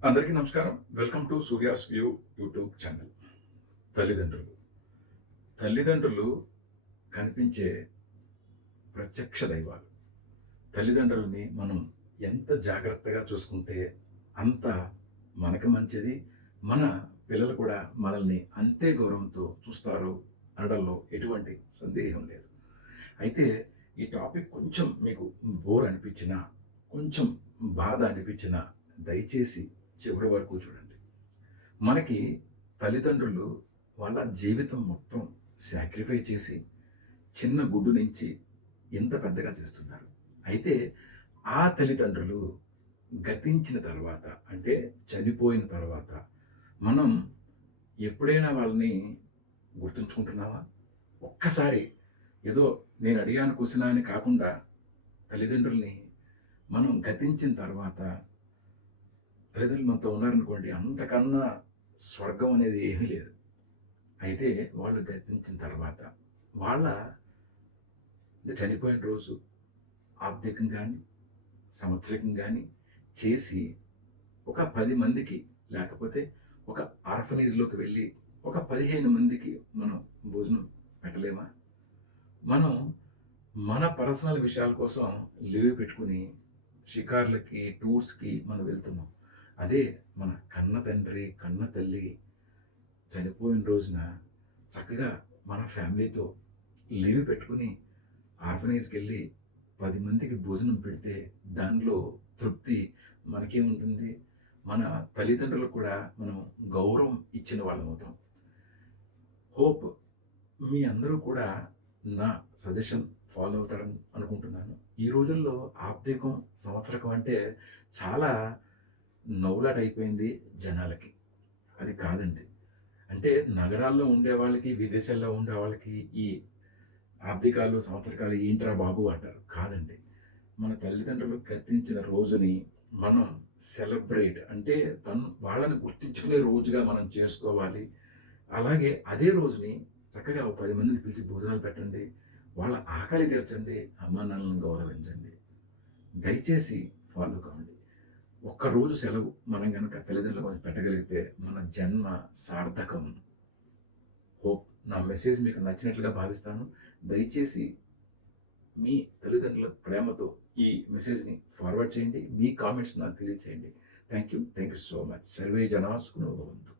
అందరికీ నమస్కారం. Welcome to Surya's view YouTube channel. తల్లిదండ్రులు. తల్లిదండ్రులు కనిపించే ప్రత్యక్ష దైవాలు. తల్లిదండ్రులని మనం ఎంత జాగ్రత్తగా చూసుకుంటే అంత మనకి మంచిది. మన పిల్లలు కూడా మనల్ని అంతే గౌరవంతో చూస్తారు అనడంలో ఎటువంటి సందేహం లేదు. అయితే ఈ టాపిక్ కొంచెం మీకు బోర్ అనిపించినా, కొంచెం బాధ అనిపించినా దయచేసి చివరి వరకు చూడండి. మనకి తల్లిదండ్రులు వాళ్ళ జీవితం మొత్తం సాక్రిఫై చేసి చిన్న గుడ్డు నుంచి ఇంత పెద్దగా చేస్తున్నారు. అయితే ఆ తల్లిదండ్రులు గతించిన తర్వాత అంటే చనిపోయిన తర్వాత మనం ఎప్పుడైనా వాళ్ళని గుర్తుంచుకుంటున్నావా? ఒక్కసారి ఏదో నేను అడిగాను కూసినా అని కాకుండా తల్లిదండ్రుల్ని మనం గతించిన తర్వాత తల్లిదండ్రులు మనతో ఉన్నారనుకోండి, అంతకన్నా స్వర్గం అనేది ఏమీ లేదు. అయితే వాళ్ళు గతించిన తర్వాత వాళ్ళ అంటే చనిపోయిన రోజు ఆర్థికం కానీ, సంవత్సరికం కానీ చేసి ఒక 10 మందికి లేకపోతే ఒక ఆర్ఫనేజ్‌లోకి వెళ్ళి ఒక 15 మందికి మనం భోజనం పెట్టలేమా? మనం మన పర్సనల్ విషయాల కోసం లీవ్ పెట్టుకొని షికార్లకి, టూర్స్‌కి మనం వెళ్తున్నాం. అదే మన కన్న తండ్రి, కన్న తల్లి చనిపోయిన రోజున చక్కగా మన ఫ్యామిలీతో లీవ్ పెట్టుకొని ఆర్ఫనేజ్‌కెళ్ళి 10 మందికి భోజనం పెడితే దానిలో తృప్తి మనకేముంటుంది? మన తల్లిదండ్రులకు కూడా మనం గౌరవం ఇచ్చిన వాళ్ళమవుతాం. హోప్ మీ అందరూ కూడా నా సజెషన్ ఫాలో అవుతారని అనుకుంటున్నాను. ఈ రోజుల్లో ఆర్థికం, సంవత్సరకం అంటే చాలా నవ్వులాటయిపోయింది జనాలకి. అది కాదండి. అంటే నగరాల్లో ఉండేవాళ్ళకి, విదేశాల్లో ఉండేవాళ్ళకి ఈ ఆర్థికాలు, సంవత్సరకాలు ఏంట్రా బాబు అంటారు. కాదండి. మన తల్లిదండ్రులు గతించిన రోజుని మనం సెలబ్రేట్ అంటే వాళ్ళని గుర్తించుకునే రోజుగా మనం చేసుకోవాలి. అలాగే అదే రోజుని చక్కగా ఓ 10 మందిని పిలిచి భోజనాలు పెట్టండి. వాళ్ళ ఆకలి తీర్చండి. అమ్మానాన్నలను గౌరవించండి. దయచేసి ఫాలో కావండి. ఒక్కరోజు సెలవు మనం గనక తల్లిదండ్రుల కోసం పెట్టగలిగితే మన జన్మ సార్థకం. హోప్ నా మెసేజ్ మీకు నచ్చినట్లుగా భావిస్తాను. దయచేసి మీ తల్లిదండ్రుల ప్రేమతో ఈ మెసేజ్‌ని ఫార్వర్డ్ చేయండి. మీ కామెంట్స్ నాకు తెలియచేయండి. Thank you. Thank you so much. Survey జనా సుఖినో భవంతు.